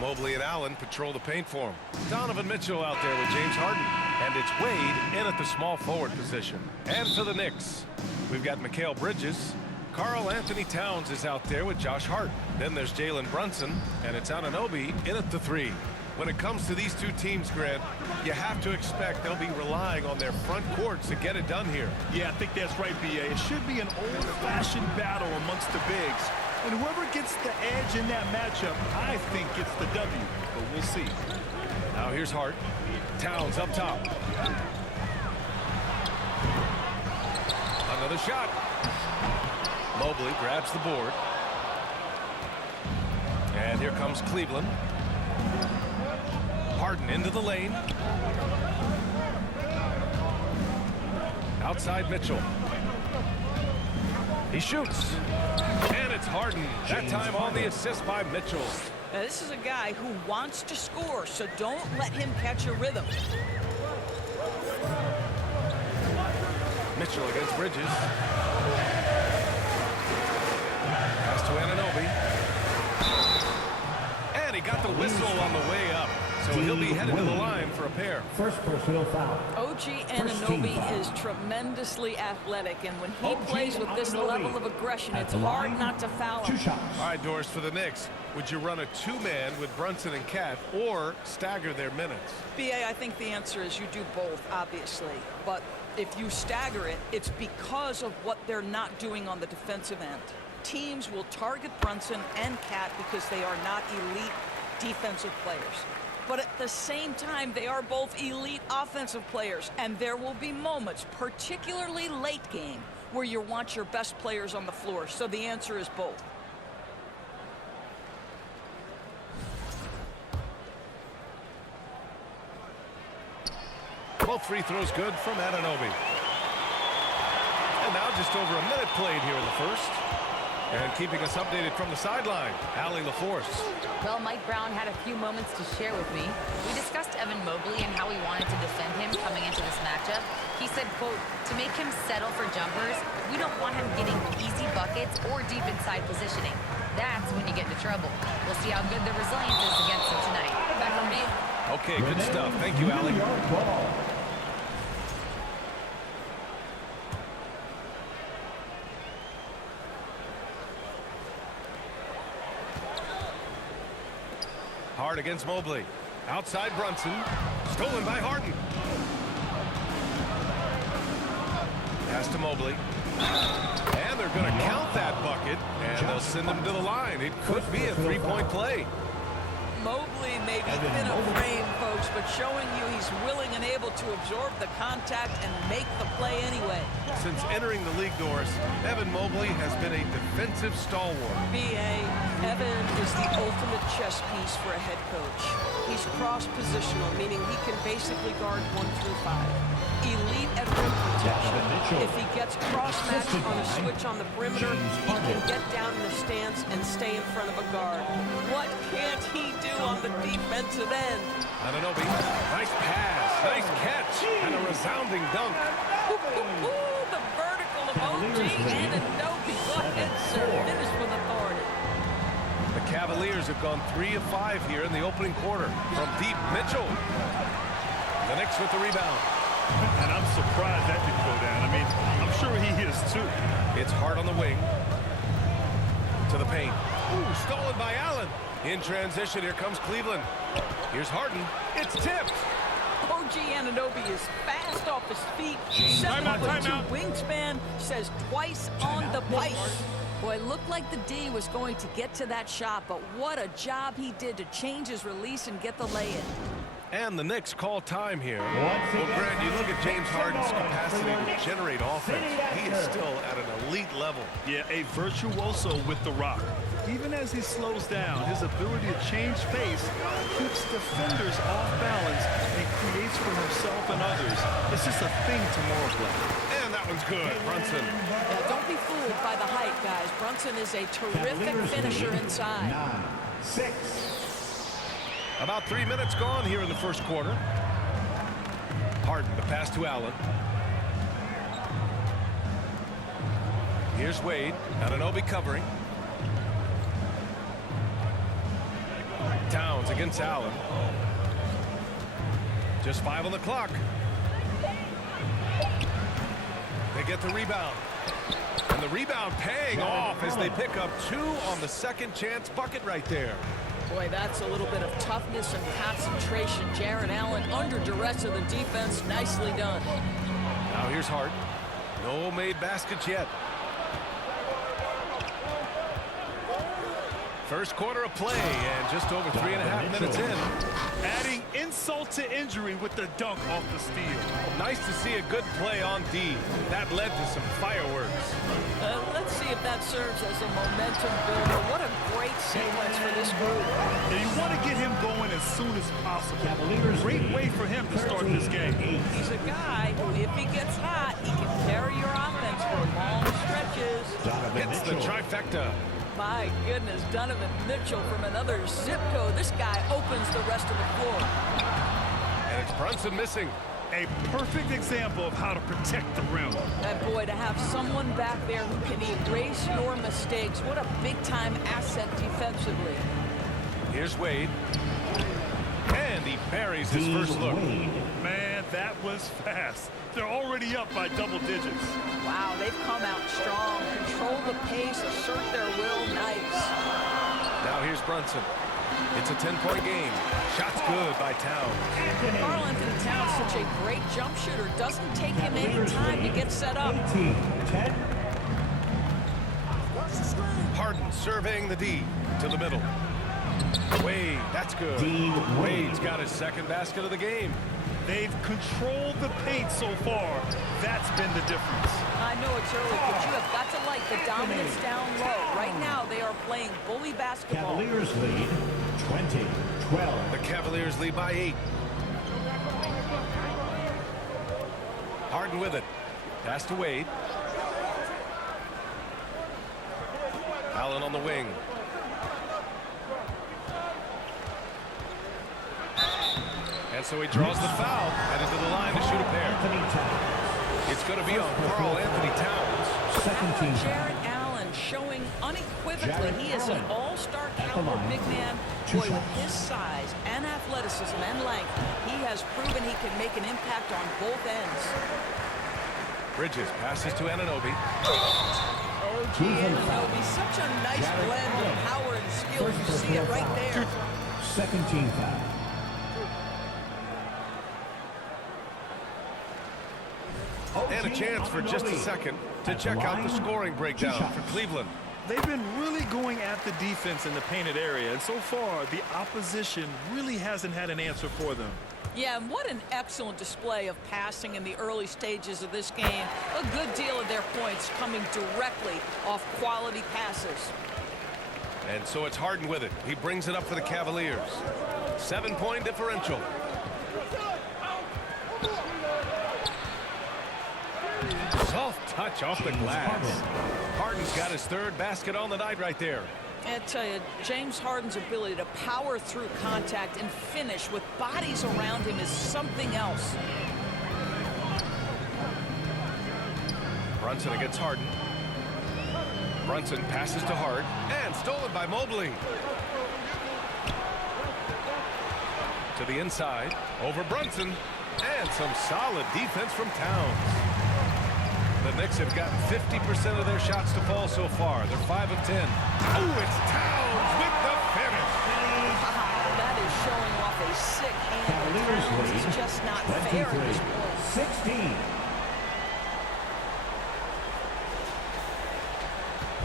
Mobley and Allen patrol the paint for him. Donovan Mitchell out there with James Harden. And it's Wade in at the small forward position. And for the Knicks, we've got Mikal Bridges. Karl Anthony Towns is out there with Josh Hart. Then there's Jalen Brunson, and it's Anunoby in at the 3. When it comes to these two teams, Grant, you have to expect they'll be relying on their front courts to get it done here. Yeah, I think that's right, B.A. It should be an old-fashioned battle amongst the bigs. And whoever gets the edge in that matchup, I think gets the W. But we'll see. Now here's Hart. Towns up top. Another shot. Mobley grabs the board. And here comes Cleveland. Harden into the lane. Outside Mitchell. He shoots. And it's Harden. That time on the assist by Mitchell. Now, this is a guy who wants to score, so don't let him catch a rhythm. Mitchell against Bridges. Pass to Anunoby. And he got the whistle on the way up. So he'll be headed to the line for a pair. First personal foul. OG Anunoby is tremendously athletic, and when he plays with this level of aggression, it's hard not to foul him. All right, Doris, for the Knicks, would you run a two-man with Brunson and Cat or stagger their minutes? B.A., I think the answer is you do both, obviously. But if you stagger it, it's because of what they're not doing on the defensive end. Teams will target Brunson and Cat because they are not elite defensive players. But at the same time, they are both elite offensive players. And there will be moments, particularly late game, where you want your best players on the floor. So the answer is both. Both free throws good from Anunoby. And now just over a minute played here in the first. And keeping us updated from the sideline, Allie LaForce. Well, Mike Brown had a few moments to share with me. We discussed Evan Mobley and how we wanted to defend him coming into this matchup. He said, quote, to make him settle for jumpers, we don't want him getting easy buckets or deep inside positioning. That's when you get into trouble. We'll see how good the resilience is against him tonight. Back from you. Okay, good stuff. Thank you, Allie. Hart against Mobley. Outside Brunson. Stolen by Harden. Pass to Mobley. And they're going to count that bucket. And they'll send him to the line. It could be a three-point play. Mobley may be thin of frame, folks, but showing you he's willing and able to absorb the contact and make the play anyway. Since entering the league, Doris, Evan Mobley has been a defensive stalwart. B.A., Evan is the ultimate chess piece for a head coach. He's cross-positional, meaning he can basically guard 1 through 5. Elite at rim protection. If he gets cross-matched on a switch on the perimeter, he can get down in the stance and stay in front of a guard. What can't he do on the defensive end? Anunoby, nice pass, nice catch, and a resounding dunk. The vertical of OG Anunoby. Go ahead, sir. Finish with authority. The Cavaliers have gone 3 of 5 here in the opening quarter. From deep, Mitchell. The Knicks with the rebound. And I'm surprised that didn't go down. I mean, I'm sure he is too. It's Hart on the wing. To the paint. Ooh, stolen by Allen. In transition, here comes Cleveland. Here's Harden. It's tipped. OG Anunoby is fast off his feet. 7'2" wingspan, says twice on the pipe. Boy, it looked like the D was going to get to that shot, but what a job he did to change his release and get the lay-in. And the Knicks call time here. Well, Grant, you look at James Harden's capacity to generate offense. He is still at an elite level. Yeah, a virtuoso with the rock. Even as he slows down, his ability to change pace keeps defenders off balance and creates for himself and others. It's just a thing tomorrow play. And that one's good. Brunson. Don't be fooled by the height, guys. Brunson is a terrific finisher inside. 9-6. About 3 minutes gone here in the first quarter. Harden, the pass to Allen. Here's Wade. Anunoby covering. Towns against Allen. Just 5 on the clock. They get the rebound. And the rebound paying off as they pick up 2 on the second chance bucket right there. Boy, that's a little bit of toughness and concentration. Jared Allen under duress of the defense. Nicely done. Now here's Hart. No made baskets yet. First quarter of play and just over 3.5 minutes in. Adding insult to injury with the dunk off the steal. Nice to see a good play on D. That led to some fireworks. Let's see if that serves as a momentum builder. What a great sequence for this group. And you want to get him going as soon as possible. Cavaliers Great lead way for him to start this game. 13-8. He's a guy who, if he gets hot, he can carry your offense for long stretches. Donovan Hits the Mitchell. trifecta. My goodness, Donovan Mitchell from another zip code. This guy opens the rest of the floor. And it's Brunson missing. A perfect example of how to protect the rim. And boy, to have someone back there who can erase your mistakes, what a big-time asset defensively. Here's Wade. And he buries his Dean first look. Wade. Man, that was fast. They're already up by double digits. Wow, they've come out strong, control the pace, assert their will. Nice. Now here's Brunson. It's a 10-point game. Shots good by Towns. Karl Anthony Towns, such a great jump shooter. Doesn't take him any time to get set up. 18-10. Harden surveying the D to the middle. Wade, that's good. Dean Wade. Wade's got his second basket of the game. They've controlled the paint so far. That's been the difference. I know it's early, but you have got to like the dominance down low. Right now, they are playing bully basketball. Cavaliers lead 20-12. The Cavaliers lead by 8. Harden with it. Pass to Wade. Allen on the wing. And so he draws the foul, headed to the line to shoot a pair. Anthony Towns. It's going to be on Karl Anthony Towns. Second team. Jared Allen showing unequivocally Jared he is an Allen. all-star At the caliber line. big man. Two Boy, with shots. his size and athleticism and length, he has proven he can make an impact on both ends. Bridges passes to Anunoby. OG Anunoby, such a nice Jared blend of Allen. power and skill. First You see personal it right foul. there. Second team foul. And a chance for just a second to check out the scoring breakdown for Cleveland. They've been really going at the defense in the painted area, and so far, the opposition really hasn't had an answer for them. Yeah, and what an excellent display of passing in the early stages of this game. A good deal of their points coming directly off quality passes. And so it's Harden with it. He brings it up for the Cavaliers. 7-point differential. Soft touch off the glass. Harden's got his third basket on the night right there. I tell you, James Harden's ability to power through contact and finish with bodies around him is something else. Brunson against Harden. Brunson passes to Hart and stolen by Mobley. To the inside, over Brunson, and some solid defense from Towns. The Knicks have gotten 50% of their shots to fall so far. They're 5 of 10. Oh, it's Towns with the finish. That is showing off a sick hand. Cavaliers Towns lead is just not fair at this point. 23-16.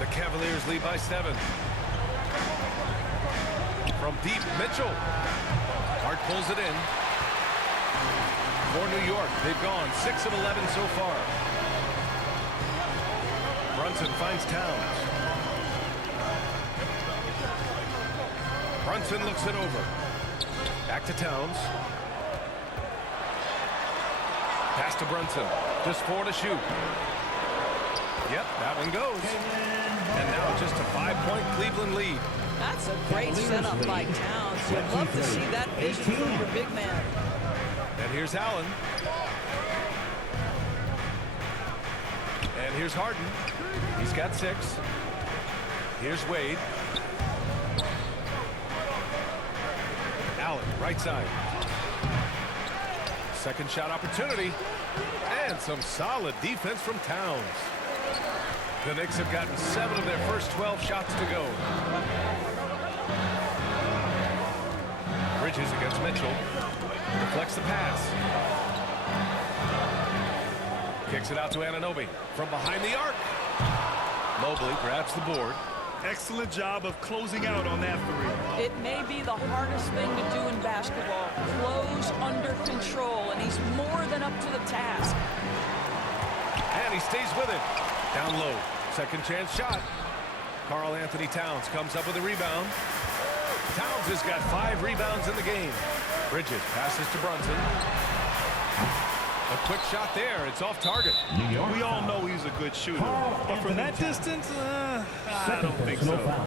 The Cavaliers lead by 7. From deep, Mitchell. Hart pulls it in. For New York, they've gone 6 of 11 so far. Brunson finds Towns. Brunson looks it over. Back to Towns. Pass to Brunson. Just 4 to shoot. Yep, that one goes. And now just a 5-point Cleveland lead. That's a great setup by Towns. You'd love to see that vision from your big man. And here's Allen. And here's Harden. He's got 6. Here's Wade. Allen, right side. Second shot opportunity. And some solid defense from Towns. The Knicks have gotten 7 of their first 12 shots to go. Bridges against Mitchell. Deflects the pass. Kicks it out to Anunoby from behind the arc. Mobley grabs the board. Excellent job of closing out on that three. It may be the hardest thing to do in basketball. Close under control, and he's more than up to the task. And he stays with it. Down low. Second chance shot. Karl Anthony Towns comes up with a rebound. Towns has got 5 rebounds in the game. Bridges passes to Brunson. A quick shot there. It's off target. We all know he's a good shooter. But from that distance, I don't think so.